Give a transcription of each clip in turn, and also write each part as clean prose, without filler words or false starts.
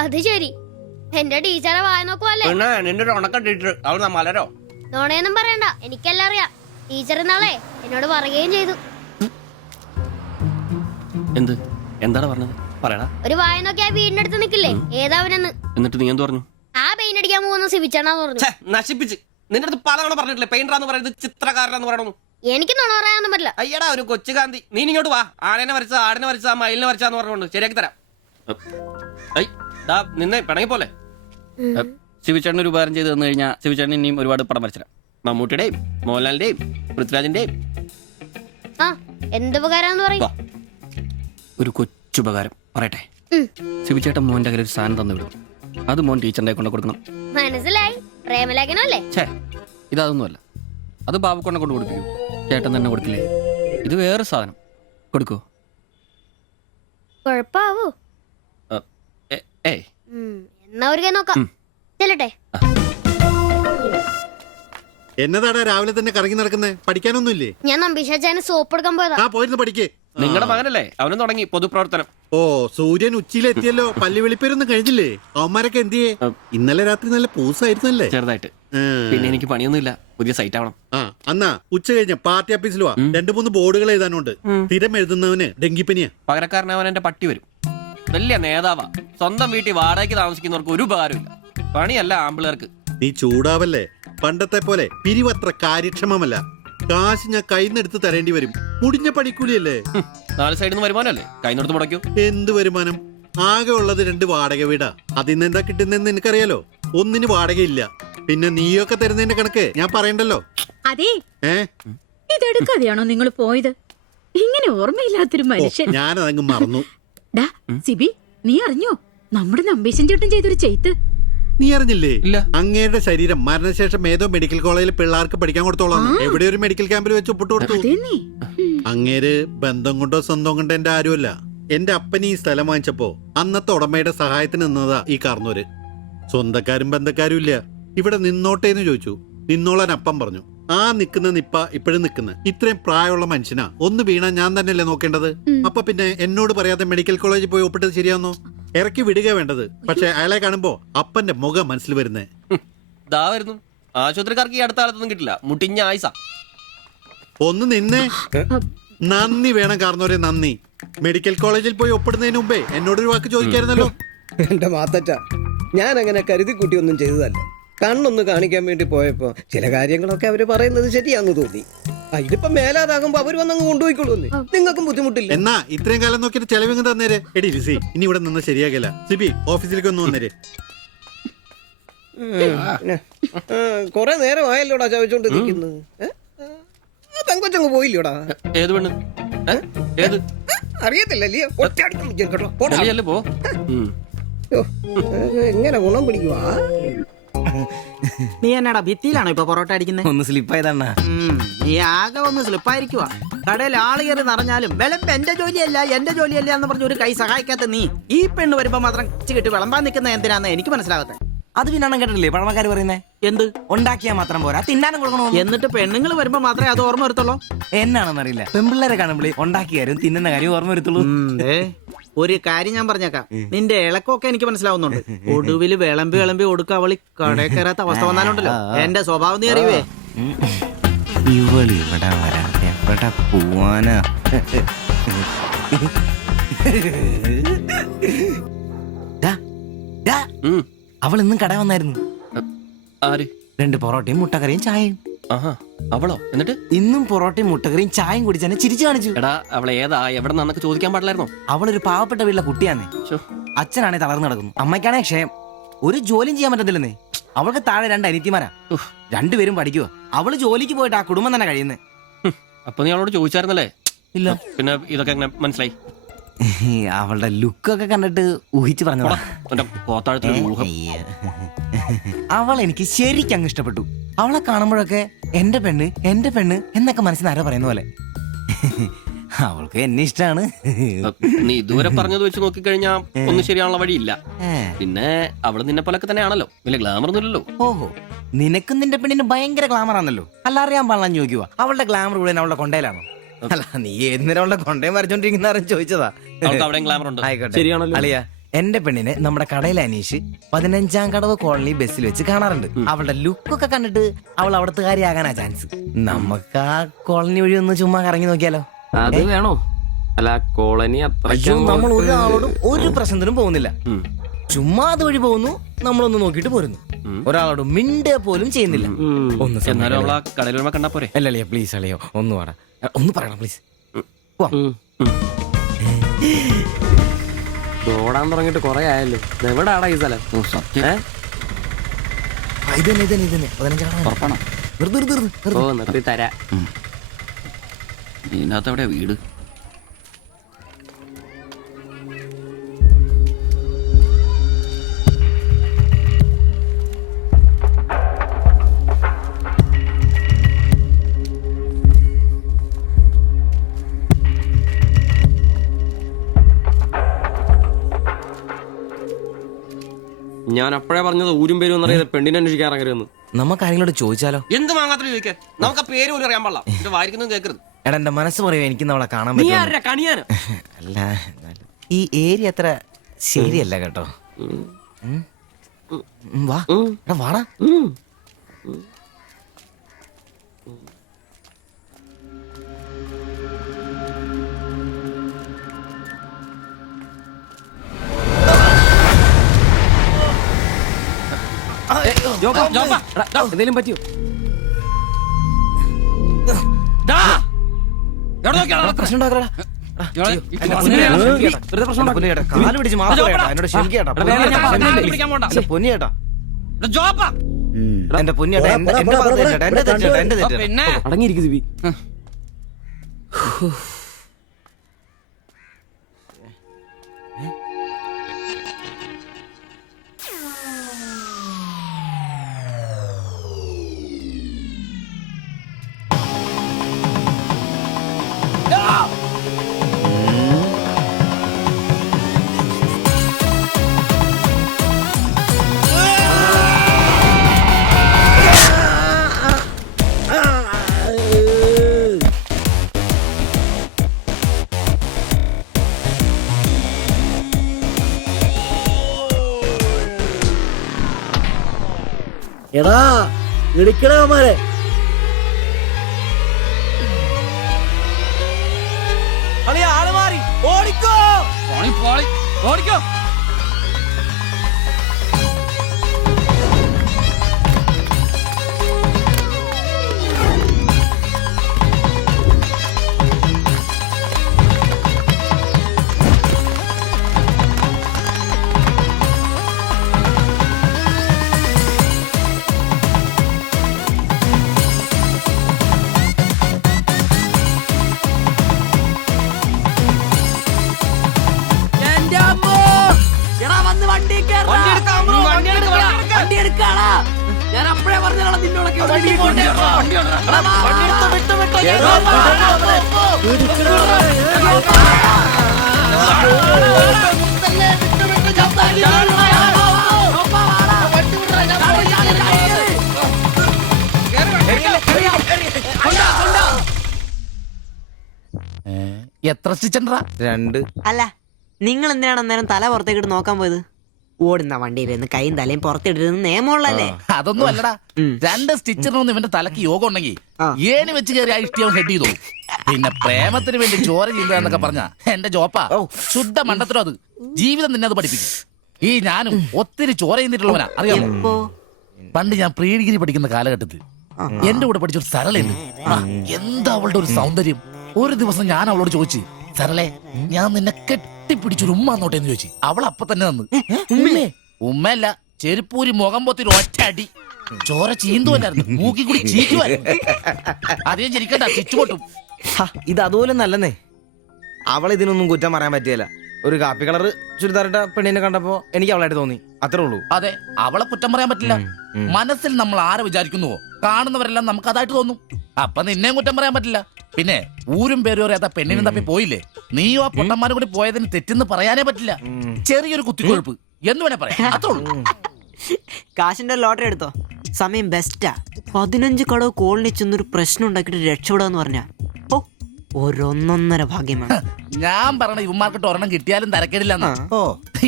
അത് ശരി. എന്റെ ടീച്ചറെ വായ നോക്കുവല്ലേ? നിന്റെ ഒരു ഉണക്ക ടീച്ചർ അവൾ മലരോ? നോണയൊന്നും പറയണ്ട, എനിക്കെല്ലാം അറിയാം. ടീച്ചർ നാളെ എന്നോട് പറയുകയും ചെയ്തു. എന്ത്? എന്താണ് പറഞ്ഞത്? പറയടാ. ഒരു വായ നോക്കി ആ വീടിന്റെ അടുത്ത് നിക്കില്ലേ, ഏതാവനെന്ന്. എന്നിട്ട് നീ എന്ത് പറഞ്ഞു? ആ പെയിന്റ് അടിക്കാൻ പോകുന്ന സിവിച്ചാണെന്ന് പറഞ്ഞു. നശിപ്പിച്ച്. നിന്റെ അടുത്ത് പലതവണ പറഞ്ഞിട്ടില്ലേ പെയിന്ററാന്ന് പറയുന്നത് ചിത്രകാരനാന്ന് പറയണു. എനിക്ക് നുണ പറയാനൊന്നും പറ്റില്ല. അയ്യടാ ഒരു കൊച്ചു കാന്തി. നീ ഇങ്ങോട്ട് വാ. ആനേനെ വരച്ച, ആടിനെ വരച്ച, മയിലിനെ വരച്ചാന്ന് പറഞ്ഞുകൊണ്ട് ശരിയാക്കി തരാം. നിന്നെ പിണങ്ങി പോലെ. ശിവചേട്ടൻ ഒരു ഉപകാരം ചെയ്ത് തന്നു കഴിഞ്ഞാൽ ശിവചേട്ടൻ ഇനിയും ഒരുപാട് പടം വരച്ചിടാം. മമ്മൂട്ടിയുടെയും മോഹൻലാലിന്റെയും പൃഥ്വിരാജിന്റെയും. ആ എന്തുപകാരാന്ന് പറയും? ഒരു കൊച്ചുപകാരം പറയട്ടെ. ശിവചേട്ടൻ മോന്റെ കയ്യിൽ ഒരു സാധനം തന്നു വിടും. അത് മോൻ ടീച്ചറിന്റെ കൊണ്ട് കൊടുക്കണം. മനസ്സിലായി. പ്രേമലേഖനല്ലേ? ഛേ, ഇതൊന്നുമല്ല. അത് ബാബുക്കൊണ്ടെ കൊണ്ട് കൊടുപ്പിക്കൂ. ചേട്ടൻ തന്നെ കൊടുക്കില്ലേ? ഇത് വേറെ സാധനം. കൊടുക്കോ? കൊഴപ്പാവൂ? എന്നാ ഒരു കൈ നോക്കാം. ചെല്ലട്ടെ. എന്നതാടാ രാവിലെ തന്നെ കറങ്ങി നടക്കുന്നേ? പഠിക്കാനൊന്നുമില്ലേ? ഞാൻ നമ്പീശാച്ചാന് സോപ്പ് എടുക്കാൻ പോയതാ. ആ പോയിരുന്നു പഠിക്കേ. നിങ്ങളുടെ മകനല്ലേ, അവനും തുടങ്ങി പൊതുപ്രവർത്തനം. ഓ സൂര്യൻ ഉച്ചയിലെത്തിയല്ലോ. പല്ലി വെളിപ്പേരൊന്നും കഴിഞ്ഞില്ലേ? അവന്മാരൊക്കെ എന്തിയേ? ഇന്നലെ രാത്രി നല്ല പൂസായിരുന്നല്ലേ? ചെറുതായിട്ട്. പിന്നെ എനിക്ക് പണിയൊന്നുമില്ല. പുതിയ സൈറ്റ് ആവണം. ആ എന്നാ ഉച്ച കഴിഞ്ഞ പാർട്ടി ഓഫീസിൽ വാ. 2-3 ബോർഡുകൾ എഴുതാനുണ്ട്. സ്ഥിരം എഴുതുന്നവന് ഡെങ്കിപ്പനിയാ. പകരക്കാരനവൻ എന്റെ പട്ടി വരും. വലിയ നേതാവാ. സ്വന്തം വീട്ടിൽ വാടകയ്ക്ക് താമസിക്കുന്നവർക്ക് ഒരു ഉപകാരമില്ല. പണിയല്ല ആമ്പിളേർക്ക്. നീ ചൂടാവല്ലേ. പണ്ടത്തെ പോലെ പിരിവത്ര കാര്യക്ഷമമല്ല. കാശ് ഞാൻ കൈന്നെടുത്ത് തരേണ്ടി വരും. മുടിഞ്ഞ പണിക്കൂലിയല്ലേ? 4 സൈഡിൽ നിന്ന് വരുമാനമല്ലേ? കൈന്നെടുത്ത് മുടക്കൂ. എന്ത് വരുമാനം? ആകെ ഉള്ളത് 2 വാടക വീടാ. അതിന്ന് എന്താ കിട്ടുന്നെന്ന് എനിക്കറിയാലോ. ഒന്നിന് വാടകയില്ല. പിന്നെ നീയൊക്കെ തരുന്നതിന്റെ കണക്ക് ഞാൻ പറയണ്ടല്ലോ. അതെ, ഇതെടുക്കാതെയാണോ നിങ്ങൾ പോയത്? ഇങ്ങനെ ഓർമ്മയില്ലാത്തൊരു മനുഷ്യൻ. ഞാനതങ്ങ് മറന്നു. ഡാ സിബി, നീ അറിഞ്ഞോ നമ്മുടെ നമ്പീശൻ ചേട്ടൻ ചെയ്തൊരു ചെയ്ത്ത്? നീ അറിഞ്ഞില്ലേ? ഇല്ല. അങ്ങയുടെ ശരീരം മരണശേഷം ഏതോ മെഡിക്കൽ കോളേജിൽ പിള്ളേർക്ക് പഠിക്കാൻ കൊടുത്തോളാം. എവിടെ ഒരു മെഡിക്കൽ ക്യാമ്പിൽ വെച്ച് ഒപ്പിട്ട് കൊടുത്തു. അങ്ങേര് ബന്ധം കൊണ്ടോ സ്വന്തം കൊണ്ടോ എന്റെ ആരുമല്ല. എന്റെ അപ്പൻ ഈ സ്ഥലം വാങ്ങിച്ചപ്പോ അന്നത്തെ ഉടമയുടെ സഹായത്തിന് നിന്നതാ ഈ കാർന്നൂര്. സ്വന്തക്കാരും ബന്ധക്കാരും ഇല്ല. ഇവിടെ നിന്നോട്ടേന്ന് ചോദിച്ചു. നിന്നോളാൻ അപ്പം പറഞ്ഞു. ആ നിക്കുന്ന നിപ്പ ഇപ്പോഴും നിക്കുന്ന. ഇത്രയും പ്രായമുള്ള മനുഷ്യനാ. ഒന്ന് വീണാ ഞാൻ തന്നെയല്ലേ നോക്കേണ്ടത്? അപ്പൊ പിന്നെ എന്നോട് പറയാതെ മെഡിക്കൽ കോളേജിൽ പോയി ഒപ്പിട്ടത് ശരിയാന്നോ? ഇറക്കി വിടുക വേണ്ടത്. പക്ഷെ അയാളെ കാണുമ്പോ അപ്പന്റെ മുഖം മനസ്സിൽ വരുന്നേ. ദാ വരുന്നു. ആശുപത്രിക്കാർക്ക് ഈ അടുത്ത കാലത്തൊന്നും കിട്ടില്ല. മുട്ടിഞ്ഞ ആയിസ. ഒന്ന് നിന്നേ. നന്ദി വേണം കാർന്നോരെ, നന്ദി. മെഡിക്കൽ കോളേജിൽ പോയി ഒപ്പിടുന്നതിന് മുമ്പേ എന്നോടൊരു വാക്ക് ചോദിക്കായിരുന്നല്ലോ. എന്റെ മാത്തച്ച, ഞാൻ അങ്ങനെ കരുതി കൂട്ടിയൊന്നും ചെയ്തതല്ല. കണ്ണൊന്ന് കാണിക്കാൻ വേണ്ടി പോയപ്പോ ചില കാര്യങ്ങളൊക്കെ അവര് പറയുന്നത് ശരിയാന്ന് തോന്നി. ഇതിപ്പോ മേലാതാകുമ്പോ അവര് വന്നങ്ങ് കൊണ്ടുപോയിക്കൊള്ളൂ. നിങ്ങൾക്കും ബുദ്ധിമുട്ടില്ല. എന്നാ ഇത്രയും കാലം നോക്കിയിട്ട് ചെലവിങ് തന്നേരെ. എടി ലിസി, ഇനി ഇവിടെ നിന്ന് ശരിയാകില്ല. സിബി ഓഫീസിലേക്ക് ഒന്ന് വന്നേരെ. കൊറേ നേരം ആയല്ലോടാ ചവച്ചോണ്ട് നിൽക്കുന്നത്. പെങ്കൊച്ചങ്ങ് പോയില്ലോടാ. ഏത് പെണ്ണ്? ഏത്? അറിയത്തില്ലല്ലേ? പോ. എങ്ങനെ ഗുണം പിടിക്കുവാ? നീ എന്നാടാ ഭിത്തിയിലാണോ ഇപ്പൊ പൊറോട്ട അടിക്കുന്നത്? ഒന്ന് സ്ലിപ്പായതാണ്. നീ ആകെ ഒന്ന് സ്ലിപ്പായിരിക്കുവാ. കടയിൽ ആള് കയറി നിറഞ്ഞാലും വിളമ്പ് എന്റെ ജോലിയല്ല എന്ന് പറഞ്ഞ ഒരു കൈ സഹായിക്കാത്ത നീ ഈ പെണ്ണ് വരുമ്പോ മാത്രം കിട്ടി വിളമ്പാൻ നിൽക്കുന്ന എന്തിനാന്ന് എനിക്ക് മനസ്സിലാകത്തെ. അത് പിന്നെ കേട്ടില്ലേ പഴമക്കാര് പറയുന്നേ? എന്ത്? ഉണ്ടാക്കിയാൽ മാത്രം പോരാ, തിന്നാനും കൊടുക്കണോ? എന്നിട്ട് പെണ്ണുങ്ങൾ വരുമ്പോ മാത്രമേ അത് ഓർമ്മ വരുത്തുള്ളൂ. എന്നാണെന്നറിയില്ല, പെൺപിള്ളേരെ കാണുമ്പോഴേ ഉണ്ടാക്കിയാലും തിന്നുന്ന കാര്യം ഓർമ്മ വരുത്തുള്ളൂ. ഒരു കാര്യം ഞാൻ പറഞ്ഞേക്കാം, നിന്റെ ഇളക്കമൊക്കെ എനിക്ക് മനസ്സിലാവുന്നുണ്ട്. ഒടുവിൽ വിളമ്പി ഒടുക്ക അവളി കടയിൽ കയറാത്ത അവസ്ഥ വന്നാലുണ്ടല്ലോ എന്റെ സ്വഭാവം നീ അറിയുവേ. ഇവള് ഇവിടെ വരാതെ എവിടെ പോവാനാ? അവൾ ഇന്നും കട വന്നായിരുന്നു. 2 പൊറോട്ടയും മുട്ടക്കറിയും ചായയും. അവളോ? എന്നിട്ട് ഇന്നും പൊറോട്ടയും മുട്ടക്കറിയും ചായയും കുടിച്ചാൽ ചിരിച്ചു കാണിച്ചു. എടാ, അവളെ ഏതാ എവിടെ നിന്നൊക്കെ ചോദിക്കാൻ പാടില്ലായിരുന്നോ? അവളൊരു പാവപ്പെട്ട വീട്ടിലെ കുട്ടിയാന്നേ. അച്ഛനാണെ തളർന്നു നടക്കുന്നു, അമ്മയ്ക്കാണെ ക്ഷയം. ഒരു ജോലിയും ചെയ്യാൻ പറ്റത്തില്ലെന്നേ. അവൾക്ക് താഴെ 2 അനിയത്തിമാരാ. 2 പേരും പഠിക്കുക. അവള് ജോലിക്ക് പോയിട്ട് ആ കുടുംബം തന്നെ കഴിയുന്നേ. അപ്പൊ നീ അവളോട് ചോദിച്ചായിരുന്നല്ലേ? ഇല്ല. പിന്നെ ഇതൊക്കെ എങ്ങനെ മനസ്സിലായി? അവളുടെ ലുക്കൊക്കെ കണ്ടിട്ട് ഊഹിച്ചു പറഞ്ഞതാ. അവൾ എനിക്ക് ശരിക്കും അങ്ങ് ഇഷ്ടപ്പെട്ടു. അവളെ കാണുമ്പോഴൊക്കെ എന്റെ പെണ്ണ് എന്നൊക്കെ മനസ്സിൽ ആരോ പറയുന്ന പോലെ. അവൾക്ക് എന്നെ ഇഷ്ടമാണ്. നീ ഇതുവരെ പറഞ്ഞത് വെച്ച് നോക്കിക്കഴിഞ്ഞാ ഒന്നും ശരിയാനുള്ള വഴിയില്ല. പിന്നെ അവള് നിന്നെ പോലൊക്കെ തന്നെയാണല്ലോ, വലിയ ഗ്ലാമർ ഒന്നുമില്ലല്ലോ. ഓഹോ, നിനക്കും നിന്റെ പെണ്ണിന് ഭയങ്കര ഗ്ലാമർ ആണല്ലോ. അല്ല, അറിയാൻ പാടില്ലാന്ന് ചോദിക്കുക. അവളുടെ ഗ്ലാമർ മുഴുവൻ അവളുടെ കൊണ്ടയിലാണോ? അല്ല, നീ ഏത് നേരം അവളുടെ കൊണ്ടയും വരച്ചോണ്ടിരിക്കുന്ന ചോദിച്ചതാ. അവിടെ ഗ്ലാമർ ഉണ്ട്. ആയിക്കോട്ടെ, ശരിയാണല്ലോ. അളിയ, എന്റെ പെണ്ണിനെ നമ്മുടെ കടയിലെ അനീഷ് 15-ാം കടവ് കോളനി ബസ്സിൽ വെച്ച് കാണാറുണ്ട്. അവളുടെ ലുക്കൊക്കെ കണ്ടിട്ട് അവൾ അവിടുത്തെ കാര്യമാകാനാ ചാൻസ്. നമുക്ക് ആ കോളനി വഴി ഒന്ന് ചുമ്മാ കറങ്ങി നോക്കിയാലോ? അത് വേണോ? അല്ല, കോളനി അയ്യോ, നമ്മൾ ഒരാളോടും ഒരു പ്രശ്നത്തിനും പോകുന്നില്ല. ചുമ്മാ അതുവഴി പോകുന്നു, നമ്മളൊന്ന് നോക്കിയിട്ട് പോരുന്നു. ഒരാളോട് മിണ്ടേ പോലും ചെയ്യുന്നില്ല. ഒന്ന് കടയിൽ കണ്ടാ പോരെ? അല്ലല്ലേ, പ്ലീസ് അല്ലയോ, ഒന്ന് പാടാ, ഒന്ന് പറയണം പ്ലീസ്. ഓടാൻ തുടങ്ങിട്ട് കൊറേ ആയല്ലോ. എവിടാടാ ഈ സ്ഥലം? ഓ, നിർത്തി തരാ. ഇതിനകത്ത് എവിടെയാ വീട്? ഞാൻ അപ്പോഴേ പറഞ്ഞത് ഊരും പേരും എന്നറിയാതെ പെണ്ണിനെ അന്വേഷിക്കാൻ ഇറങ്ങരുതെന്ന്. നമുക്ക് ആരെങ്കിലും ചോദിച്ചാലോ? എന്ത് മാങ്ങാത്ര ചോദിക്കാൻ? നമുക്ക് ആ പേര് പോലും അറിയാൻ പാടില്ല. എന്റെ വായിക്കുന്നത് കേൾക്കരുത്. എടാ, എന്റെ മനസ്സ് പറയും എനിക്ക് നമ്മളെ കാണാൻ നീ പറ്റും. ആരാ കണിയാനോ? അല്ല, ഈ ഏരിയ അത്ര ശരിയല്ല കേട്ടോ. വാ, എടാ വാടാ. എന്തേലും പറ്റിയോ? പ്രശ്നം ഉണ്ടാക്കടാ. കാല് പിടിച്ച് മാറി എന്നോട് ക്ഷമിക്കേട്ടാ. പൊന്നിയേട്ടാ, എന്റെ പൊന്നിയേട്ടാ, എന്റെ ഭാഗത്ത് എന്റെ തെറ്റേട്ടാ, എന്റെ തെറ്റേട്ടാ. അടങ്ങിയിരിക്കും ദിവി. എടാ, ഇടിക്കണമാരെ ആള് മാറി, ഓടിക്കോ. ഓടിക്കോ. ഞാൻ അപ്പഴേ പറഞ്ഞാണ് നിന്നോടൊക്കെ എത്ര സ്റ്റിച്ചണ്ടാ? 2. അല്ല, നിങ്ങൾ എന്തിനാണ് അന്നേരം തല പുറത്തേക്കിട്ട് നോക്കാൻ പോയത്? ഓടുന്ന വണ്ടിയിലിരുന്ന് കൈയും തലയും പുറത്തിട്ടിരുന്ന് നിയമമുള്ളല്ലേ? അതൊന്നും അല്ലടാ. 2 സ്റ്റിച്ചറിനൊന്നും ഇവന്റെ തലക്ക് യോഗം ഉണ്ടെങ്കിൽ ഏണി വെച്ച് കയറി ആ ഇഷ്ടിയാവും ഹെഡ് ചെയ്തോ. പിന്നെ പ്രേമത്തിന് വേണ്ടി ചോര ചെയ്യുന്നതെന്നൊക്കെ പറഞ്ഞ എന്റെ ജോപ്പാ ശുദ്ധ മണ്ടത്തിലോ. അത് ജീവിതം നിന്നെ അത് പഠിപ്പിക്കും. ഈ ഞാനും ഒത്തിരി ചോര ചെയ്യുന്നിട്ടുള്ളവനാ, അറിയാമോ? പണ്ട് ഞാൻ പ്രീ ഡിഗ്രി പഠിക്കുന്ന കാലഘട്ടത്തിൽ എന്റെ കൂടെ പഠിച്ചൊരു സരളയുണ്ട്. എന്താ അവളുടെ ഒരു സൗന്ദര്യം. ഒരു ദിവസം ഞാൻ അവളോട് ചോദിച്ചു, സരളെ, ഞാൻ നിന്നെ കെട്ടിപ്പിടിച്ചൊരു ഉമ്മ എന്നോട്ടെന്ന് ചോദിച്ചു. അവൾ അപ്പൊ തന്നെ തന്നു. ഉമ്മയല്ല, ചെരുപ്പൂരി മുഖം പൊത്തി ഒറ്റ അടി. ചോര ചീന്തുവല്ലായിരുന്നു, മൂക്കി കൂടി ചീറ്റുമായിരുന്നു. അതേ ചിരിക്കണ്ട, ചിച്ചു പൊട്ടും. ഇത് അതുപോലെ നല്ലെന്നേ. അവൾ ഇതിനൊന്നും കുറ്റം പറയാൻ പറ്റിയല്ല. ഒരു കാപ്പി കളർ ചുരിദാറിട്ട പെണ്ണിനെ കണ്ടപ്പോ എനിക്ക് അവളായിട്ട് തോന്നി, അത്രേ ഉള്ളൂ. അതെ, അവളെ കുറ്റം പറയാൻ പറ്റില്ല. മനസ്സിൽ നമ്മൾ ആരെ വിചാരിക്കുന്നുവോ കാണുന്നവരെല്ലാം നമുക്ക് അതായിട്ട് തോന്നും. അപ്പൊ നിന്നെയും കുറ്റം പറയാൻ പറ്റില്ല. പിന്നെ ഊരും പേരും അറിയാത്ത പെണ്ണിനും തപ്പി പോയില്ലേ, നീയോ ആ പൊട്ടന്മാരും കൂടി പോയതിന് തെറ്റെന്ന് പറയാനേ പറ്റില്ല. ചെറിയൊരു കുത്തിക്കൊഴുപ്പ് എന്ന് വേണേ പറയാം, അത്രേ ഉള്ളൂ. കാശിന്റെ ലോട്ടറി എടുത്തോ, സമയം ബെസ്റ്റാ. 15 കടവ് കോളനി ചെന്നൊരു പ്രശ്നം ഉണ്ടാക്കിയിട്ട് രക്ഷപ്പെടാന്ന് പറഞ്ഞാ, ഓ ഒരൊന്നൊന്നര ഭാഗ്യമാണ്. ഞാൻ പറഞ്ഞ ഇവന്മാർക്കിട്ട് ഒരെണ്ണം കിട്ടിയാലും തരക്കേടില്ലെന്ന്. ഓ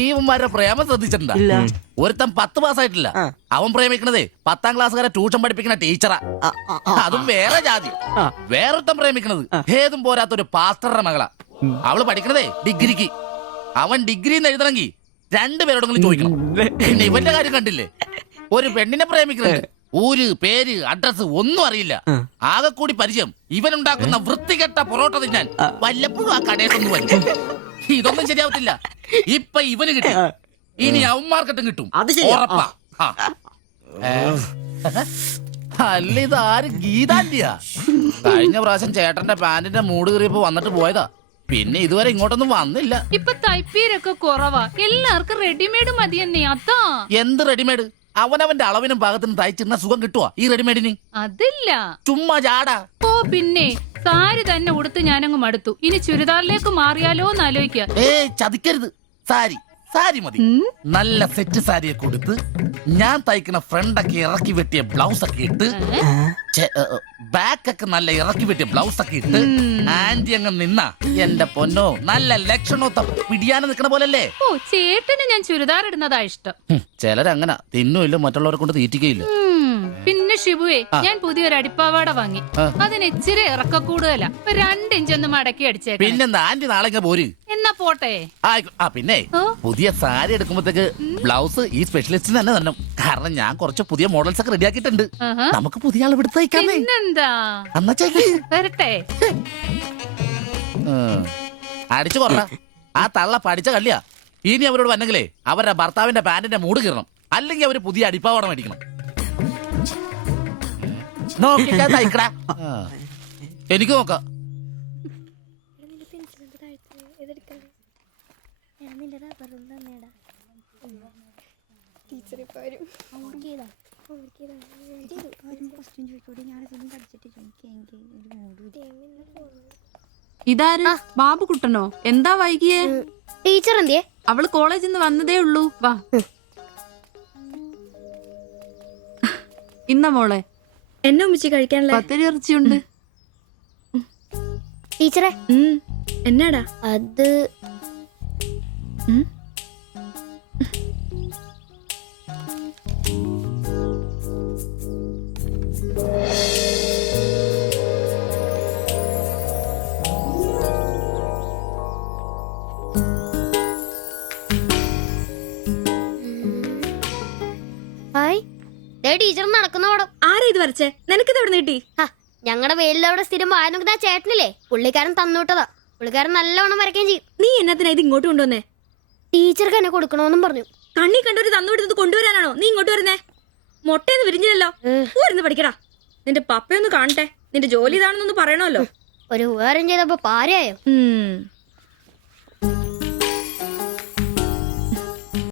ഇവന്മാരുടെ പ്രേമം ശ്രദ്ധിച്ചിട്ടുണ്ടാ? ഇല്ല. ഒരുത്തൻ 10 പാസ്സായിട്ടില്ല. അവൻ പ്രേമിക്കണതേ 10ാം ക്ലാസ്സുകാരെ ട്യൂഷൻ പഠിപ്പിക്കുന്ന ടീച്ചറാ. അതും വേറെ ജാതി. വേറൊരുത്തൻ പ്രേമിക്കണത് ഏതും പോരാത്തൊരു പാസ്റ്ററുടെ മകളാ. അവള് പഠിക്കണതേ ഡിഗ്രിക്ക്. അവൻ ഡിഗ്രി എഴുതണമെങ്കിൽ 2 പേരോടെങ്കിലും ചോദിക്കണം. പിന്നെ ഇവന്റെ കാര്യം കണ്ടില്ലേ, ഒരു പെണ്ണിനെ പ്രേമിക്കുന്നുണ്ട്. ഊര്, പേര്, അഡ്രസ് ഒന്നും അറിയില്ല. ആകെ കൂടി പരിചയം ഇവനുണ്ടാക്കുന്ന വൃത്തികെട്ട പൊറോട്ട തിന്നാൻ വല്ലപ്പോഴും ആ കടയിലൊന്നും വരും. ഇതൊന്നും ശരിയാവത്തില്ല. ഇപ്പൊ ഇവന് കിട്ടി, ഇനി അവന്മാർക്കിട്ടും കിട്ടും. അത് ശരിയാ. ഉറപ്പാ. അല്ല ഇതാര് ഗീതാന്റിയാ? കഴിഞ്ഞ പ്രാവശ്യം ചേട്ടന്റെ പാന്റിന്റെ മൂട് കയറിയപ്പോ വന്നിട്ട് പോയതാ. പിന്നെ ഇതുവരെ ഇങ്ങോട്ടൊന്നും വന്നില്ല. ഇപ്പൊ തയ്പ്പീരൊക്കെ കുറവാ, എല്ലാവർക്കും റെഡിമെയ്ഡ് മതി തന്നെ. അതാ എന്ത് റെഡിമെയ്ഡ്? അവനവന്റെ അളവിനും പാകത്തിനും തയ്ച്ചിരുന്ന സുഖം കിട്ടുവാ ഈ റെഡിമെയ്ഡിന്? അതില്ല. ചുമ്മാ ജാടാ. ഓ പിന്നെ സാരി തന്നെ ഉടുത്ത് ഞാനങ്ങ് മടുത്തു. ഇനി ചുരിദാറിലേക്ക് മാറിയാലോ എന്ന് ആലോചിക്കുക. ചതിക്കരുത്. സാരി സാരി മതി. നല്ല സെറ്റ് സാരിയെ കൊടുത്ത് ഞാൻ തയ്ക്കുന്ന ഫ്രണ്ടൊക്കെ ഇറക്കി വെട്ടിയ ബ്ലൗസ് ഒക്കെ ഇട്ട്, ബാക്കൊക്കെ നല്ല ഇറക്കി വെട്ടിയ ബ്ലൗസ് ഒക്കെ ഇട്ട് ആന്റി അങ്ങ് നിന്ന എന്റെ പൊന്നോ നല്ല ലക്ഷണോ പിടിയാനും നിക്കണ പോലല്ലേ. ഓ ചേട്ടന് ഞാൻ ചുരിദാർ ഇടുന്നതാ ഇഷ്ടം. ചിലരങ്ങനെ തിന്നുമില്ല, മറ്റുള്ളവരെ കൊണ്ട് തീറ്റിക്കയില്ല. പിന്നെ ഷിബുവേ, ഞാൻ പുതിയൊരു അടിപ്പാവാട വാങ്ങി. അതിന് ഇച്ചിരി ഇറക്ക കൂടുതലാ. 2 ഇഞ്ച് ഒന്ന് മടക്കി അടിച്ചേക്കാം. പിന്നെന്താ ആന്റി നാളെ പോര്. എന്നാ പോട്ടെ. പിന്നെ പുതിയ സാരി എടുക്കുമ്പോഴത്തേക്ക് ബ്ലൗസ് ഈ സ്പെഷ്യലിസ്റ്റിന് തന്നെ തന്നെ. കാരണം ഞാൻ കുറച്ച് പുതിയ മോഡൽസ് ഒക്കെ റെഡിയാക്കിയിട്ടുണ്ട്. നമുക്ക് പുതിയ ആൾ എടുത്ത് തയ്ക്കാമേ. പിന്നെന്താ, എന്നാ ചേച്ചി വരട്ടെ. അടിച്ചു കൊറ. ആ തള്ള പഠിച്ച കല്ലിയാ. ഇനി അവരോട് വന്നെങ്കിലേ അവരുടെ ഭർത്താവിന്റെ പാന്റിന്റെ മൂട് കീറണം. അല്ലെങ്കിൽ അവര് പുതിയ അടിപ്പാവട മേടിക്കണം. നോക്കിക്കാ തയ്ക്കടാ. എനിക്ക് നോക്കാം. ഇതാര്? ബാബുക്കുട്ടനോ? എന്താ വൈകിയേ? ടീച്ചർ എന്തിയെ? അവള് കോളേജിൽ നിന്ന് വന്നതേ ഉള്ളൂ. വാ ഇന്ന മോളെ എന്നെ ഉമ്മിച്ചി കഴിക്കാനല്ലേ? പത്തിരി ഇറച്ചിയുണ്ട്. ടീച്ചറെ എന്നാടാ അത്? ടീച്ചർ നടക്കുന്ന പടം. ആരാ ഇത് വരച്ചേ? നിനക്കിത് എവിടെ കിട്ടി? ഞങ്ങളുടെ വെയിലിൽ അവിടെ സ്ഥിരം വായനക്കുന്ന ചേട്ടനില്ലേ, പുള്ളിക്കാരൻ തന്നുവിട്ടതാ. പുള്ളിക്കാരൻ നല്ലവണ്ണം വരയ്ക്കുകയും ചെയ്യും. നീ എന്നതിനാ ഇത് ഇങ്ങോട്ട് കൊണ്ടുവന്നേ? ടീച്ചർക്ക് എന്നെ കൊടുക്കണമെന്നും പറഞ്ഞു. കണ്ണി കണ്ടൊരു തന്നുവിടുന്നത് കൊണ്ടുവരാനാണോ നീ ഇങ്ങോട്ട് വരുന്നേ? മൊട്ടയൊന്നും വിരിഞ്ഞില്ലല്ലോ. പോരുന്ന് പഠിക്കടാ. നിന്റെ പപ്പയൊന്ന് കാണട്ടെ. നിന്റെ ജോലി ഇതാണെന്നൊന്ന് പറയണമല്ലോ. ഒരു ഉപകാരം ചെയ്തപ്പോ പാരയായോ?